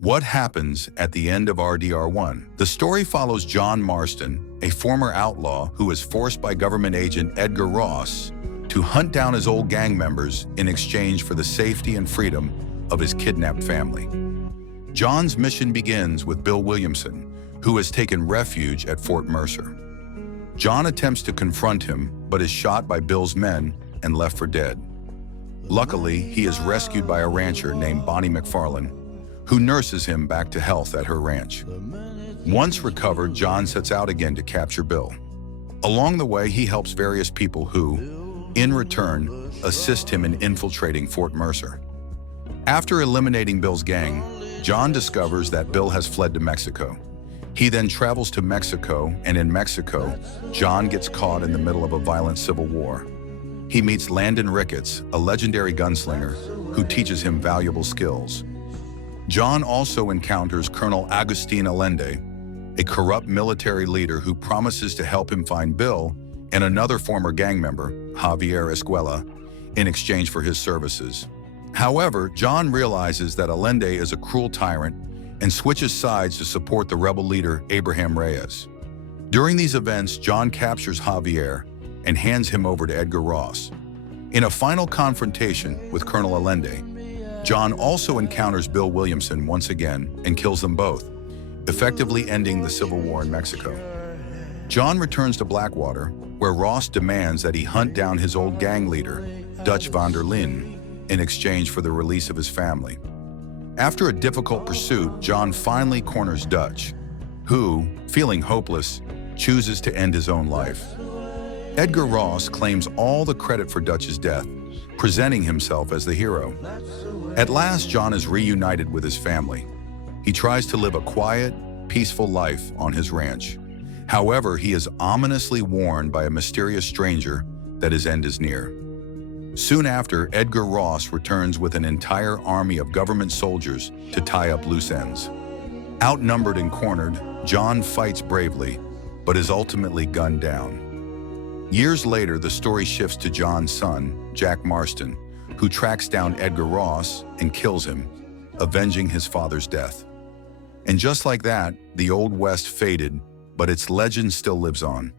What happens at the end of RDR1? The story follows John Marston, a former outlaw who is forced by government agent Edgar Ross to hunt down his old gang members in exchange for the safety and freedom of his kidnapped family. John's mission begins with Bill Williamson, who has taken refuge at Fort Mercer. John attempts to confront him, but is shot by Bill's men and left for dead. Luckily, he is rescued by a rancher named Bonnie McFarlane, who nurses him back to health at her ranch. Once recovered, John sets out again to capture Bill. Along the way, he helps various people who, in return, assist him in infiltrating Fort Mercer. After eliminating Bill's gang, John discovers that Bill has fled to Mexico. He then travels to Mexico, and in Mexico, John gets caught in the middle of a violent civil war. He meets Landon Ricketts, a legendary gunslinger, who teaches him valuable skills. John also encounters Colonel Agustin Allende, a corrupt military leader who promises to help him find Bill and another former gang member, Javier Escuela, in exchange for his services. However, John realizes that Allende is a cruel tyrant and switches sides to support the rebel leader Abraham Reyes. During these events, John captures Javier and hands him over to Edgar Ross. In a final confrontation with Colonel Allende, John also encounters Bill Williamson once again and kills them both, effectively ending the civil war in Mexico. John returns to Blackwater, where Ross demands that he hunt down his old gang leader, Dutch van der Linde, in exchange for the release of his family. After a difficult pursuit, John finally corners Dutch, who, feeling hopeless, chooses to end his own life. Edgar Ross claims all the credit for Dutch's death, presenting himself as the hero. At last, John is reunited with his family. He tries to live a quiet, peaceful life on his ranch. However, he is ominously warned by a mysterious stranger that his end is near. Soon after, Edgar Ross returns with an entire army of government soldiers to tie up loose ends. Outnumbered and cornered, John fights bravely, but is ultimately gunned down. Years later, the story shifts to John's son, Jack Marston, who tracks down Edgar Ross and kills him, avenging his father's death. And just like that, the Old West faded, but its legend still lives on.